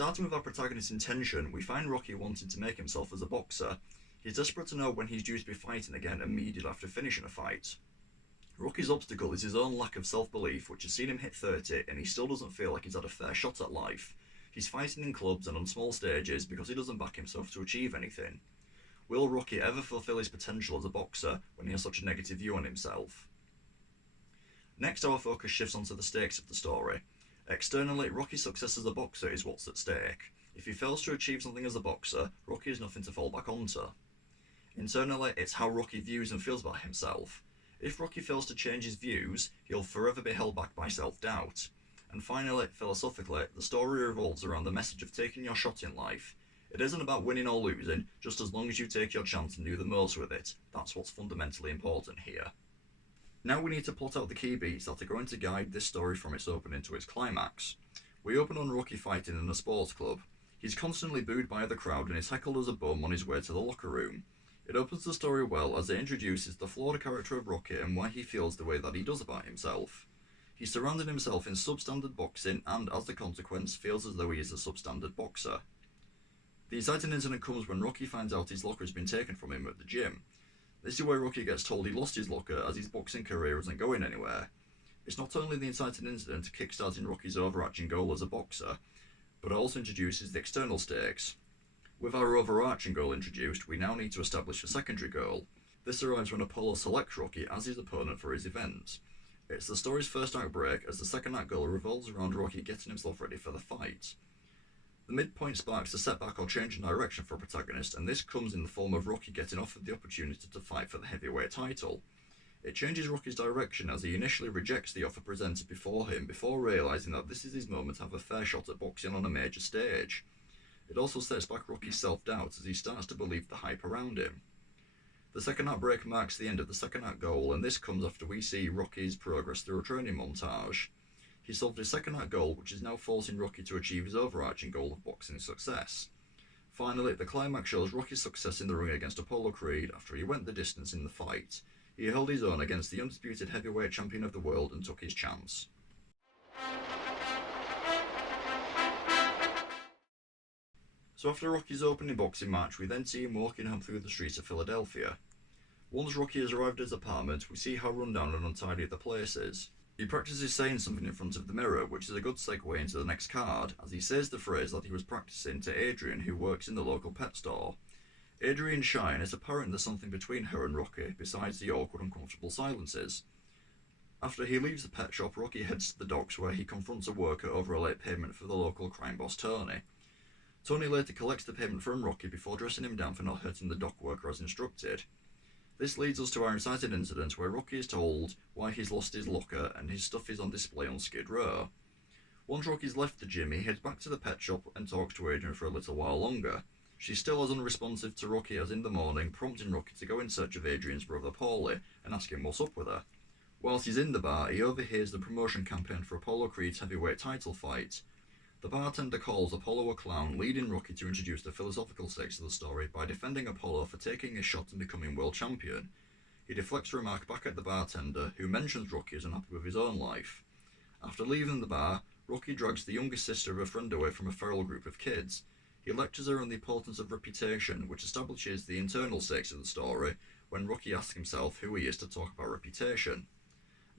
Starting with our protagonist's intention, we find Rocky wanting to make himself as a boxer. He's desperate to know when he's due to be fighting again immediately after finishing a fight. Rocky's obstacle is his own lack of self-belief, which has seen him hit 30 and he still doesn't feel like he's had a fair shot at life. He's fighting in clubs and on small stages because he doesn't back himself to achieve anything. Will Rocky ever fulfill his potential as a boxer when he has such a negative view on himself? Next, our focus shifts onto the stakes of the story. Externally, Rocky's success as a boxer is what's at stake. If he fails to achieve something as a boxer, Rocky has nothing to fall back onto. Internally, it's how Rocky views and feels about himself. If Rocky fails to change his views, he'll forever be held back by self-doubt. And finally, philosophically, the story revolves around the message of taking your shot in life. It isn't about winning or losing, just as long as you take your chance and do the most with it. That's what's fundamentally important here. Now we need to plot out the key beats that are going to guide this story from its opening to its climax. We open on Rocky fighting in a sports club. He's constantly booed by the crowd and is heckled as a bum on his way to the locker room. It opens the story well as it introduces the flawed character of Rocky and why he feels the way that he does about himself. He's surrounded himself in substandard boxing and, as a consequence, feels as though he is a substandard boxer. The exciting incident comes when Rocky finds out his locker has been taken from him at the gym. This is where Rocky gets told he lost his locker as his boxing career isn't going anywhere. It's not only the inciting incident kickstarting Rocky's overarching goal as a boxer, but it also introduces the external stakes. With our overarching goal introduced, we now need to establish a secondary goal. This arrives when Apollo selects Rocky as his opponent for his event. It's the story's first act break, as the second act goal revolves around Rocky getting himself ready for the fight. The midpoint sparks a setback or change in direction for a protagonist, and this comes in the form of Rocky getting offered the opportunity to fight for the heavyweight title. It changes Rocky's direction as he initially rejects the offer presented before him, before realising that this is his moment to have a fair shot at boxing on a major stage. It also sets back Rocky's self-doubt as he starts to believe the hype around him. The second act break marks the end of the second act goal, and this comes after we see Rocky's progress through a training montage. He solved his second act goal, which is now forcing Rocky to achieve his overarching goal of boxing success. Finally, the climax shows Rocky's success in the ring against Apollo Creed after he went the distance in the fight. He held his own against the undisputed heavyweight champion of the world and took his chance. So after Rocky's opening boxing match, we then see him walking home through the streets of Philadelphia. Once Rocky has arrived at his apartment, we see how rundown and untidy the place is. He practices saying something in front of the mirror, which is a good segue into the next card, as he says the phrase that he was practicing to Adrian, who works in the local pet store. Adrian's shy, and it's apparent there's something between her and Rocky, besides the awkward, uncomfortable silences. After he leaves the pet shop, Rocky heads to the docks where he confronts a worker over a late payment for the local crime boss Tony. Tony later collects the payment from Rocky before dressing him down for not hurting the dock worker as instructed. This leads us to our inciting incident where Rocky is told why he's lost his locker and his stuff is on display on Skid Row. Once Rocky's left the gym, he heads back to the pet shop and talks to Adrian for a little while longer. She's still as unresponsive to Rocky as in the morning, prompting Rocky to go in search of Adrian's brother Paulie and ask him what's up with her. Whilst he's in the bar, he overhears the promotion campaign for Apollo Creed's heavyweight title fight. The bartender calls Apollo a clown, leading Rocky to introduce the philosophical stakes of the story by defending Apollo for taking his shot and becoming world champion. He deflects a remark back at the bartender, who mentions Rocky is unhappy with his own life. After leaving the bar, Rocky drags the youngest sister of a friend away from a feral group of kids. He lectures her on the importance of reputation, which establishes the internal stakes of the story, when Rocky asks himself who he is to talk about reputation.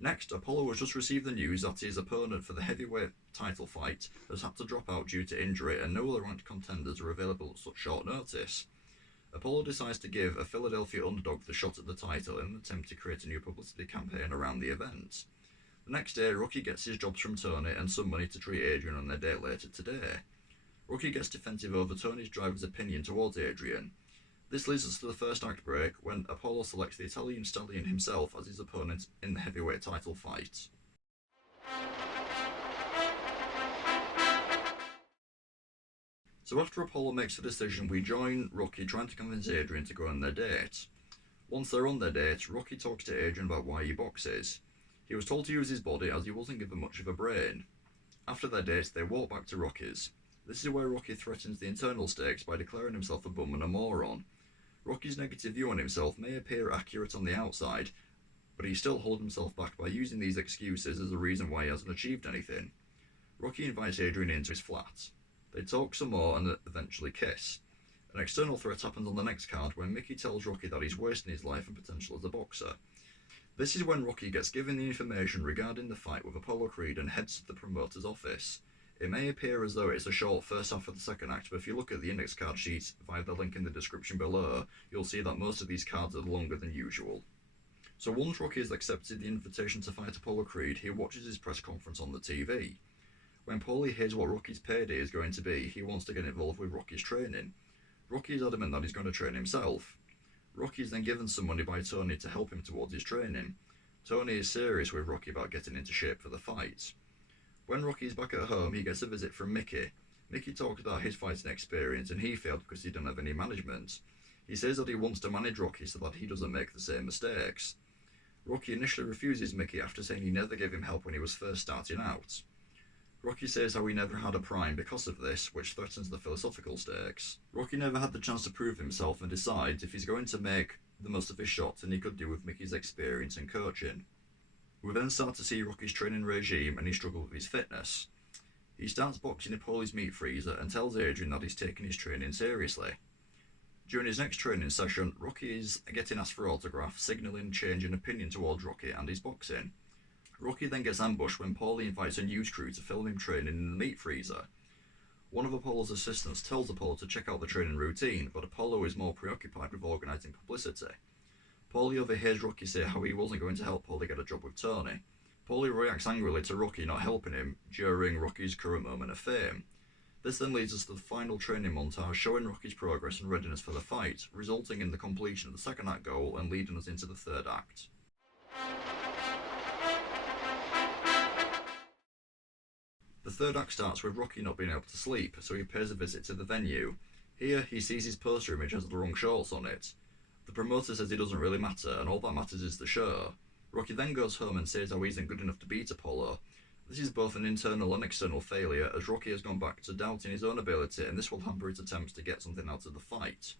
Next, Apollo has just received the news that his opponent for the heavyweight title fight has had to drop out due to injury and no other ranked contenders are available at such short notice. Apollo decides to give a Philadelphia underdog the shot at the title in an attempt to create a new publicity campaign around the event. The next day, Rocky gets his jobs from Tony and some money to treat Adrian on their date later today. Rocky gets defensive over Tony's driver's opinion towards Adrian. This leads us to the first act break, when Apollo selects the Italian stallion himself as his opponent in the heavyweight title fight. So after Apollo makes the decision, we join Rocky trying to convince Adrian to go on their date. Once they're on their date, Rocky talks to Adrian about why he boxes. He was told to use his body as he wasn't given much of a brain. After their date, they walk back to Rocky's. This is where Rocky threatens the internal stakes by declaring himself a bum and a moron. Rocky's negative view on himself may appear accurate on the outside, but he still holds himself back by using these excuses as a reason why he hasn't achieved anything. Rocky invites Adrian into his flat. They talk some more and eventually kiss. An external threat happens on the next card when Mickey tells Rocky that he's wasting his life and potential as a boxer. This is when Rocky gets given the information regarding the fight with Apollo Creed and heads to the promoter's office. It may appear as though it's a short first half of the second act, but if you look at the index card sheet via the link in the description below, you'll see that most of these cards are longer than usual. So once Rocky has accepted the invitation to fight Apollo Creed, he watches his press conference on the TV. When Paulie hears what Rocky's payday is going to be, he wants to get involved with Rocky's training. Rocky is adamant that he's going to train himself. Rocky is then given some money by Tony to help him towards his training. Tony is serious with Rocky about getting into shape for the fight. When Rocky is back at home, he gets a visit from Mickey. Mickey talks about his fighting experience and he failed because he didn't have any management. He says that he wants to manage Rocky so that he doesn't make the same mistakes. Rocky initially refuses Mickey after saying he never gave him help when he was first starting out. Rocky says how he never had a prime because of this, which threatens the philosophical stakes. Rocky never had the chance to prove himself and decides if he's going to make the most of his shots, and he could do with Mickey's experience and coaching. We then start to see Rocky's training regime and he struggles with his fitness. He starts boxing in Paulie's meat freezer and tells Adrian that he's taking his training seriously. During his next training session, Rocky is getting asked for autographs, signalling change in opinion towards Rocky and his boxing. Rocky then gets ambushed when Paulie invites a news crew to film him training in the meat freezer. One of Apollo's assistants tells Apollo to check out the training routine, but Apollo is more preoccupied with organising publicity. Paulie overhears Rocky say how he wasn't going to help Paulie get a job with Tony. Paulie reacts angrily to Rocky not helping him during Rocky's current moment of fame. This then leads us to the final training montage showing Rocky's progress and readiness for the fight, resulting in the completion of the second act goal and leading us into the third act. The third act starts with Rocky not being able to sleep, so he pays a visit to the venue. Here, he sees his poster image has the wrong shorts on it. The promoter says it doesn't really matter, and all that matters is the show. Rocky then goes home and says how he isn't good enough to beat Apollo. This is both an internal and external failure, as Rocky has gone back to doubting his own ability, and this will hamper his attempts to get something out of the fight.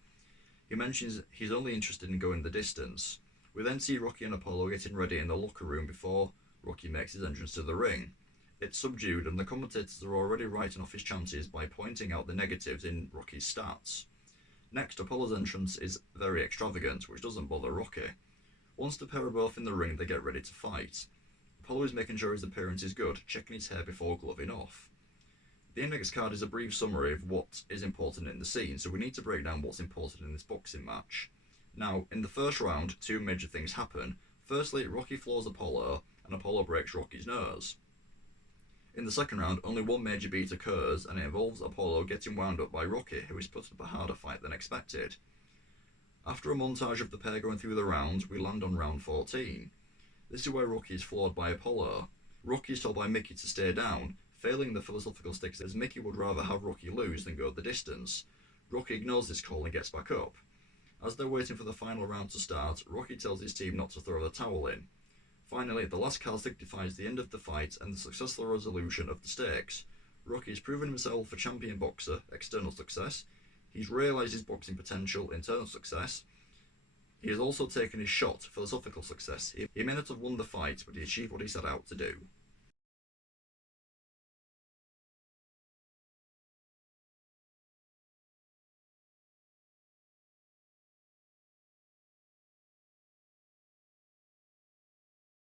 He mentions he's only interested in going the distance. We then see Rocky and Apollo getting ready in the locker room before Rocky makes his entrance to the ring. It's subdued, and the commentators are already writing off his chances by pointing out the negatives in Rocky's stats. Next, Apollo's entrance is very extravagant, which doesn't bother Rocky. Once the pair are both in the ring, they get ready to fight. Apollo is making sure his appearance is good, checking his hair before gloving off. The index card is a brief summary of what is important in the scene, so we need to break down what's important in this boxing match. Now, in the first round, two major things happen. Firstly, Rocky floors Apollo, and Apollo breaks Rocky's nose. In the second round, only one major beat occurs, and it involves Apollo getting wound up by Rocky, who is put up a harder fight than expected. After a montage of the pair going through the rounds, we land on round 14. This is where Rocky is floored by Apollo. Rocky is told by Mickey to stay down, failing the philosophical stakes as Mickey would rather have Rocky lose than go the distance. Rocky ignores this call and gets back up. As they're waiting for the final round to start, Rocky tells his team not to throw the towel in. Finally, the last card signifies the end of the fight and the successful resolution of the stakes. Rocky has proven himself a champion boxer, external success. He's realised his boxing potential, internal success. He has also taken his shot, philosophical success. He may not have won the fight, but he achieved what he set out to do.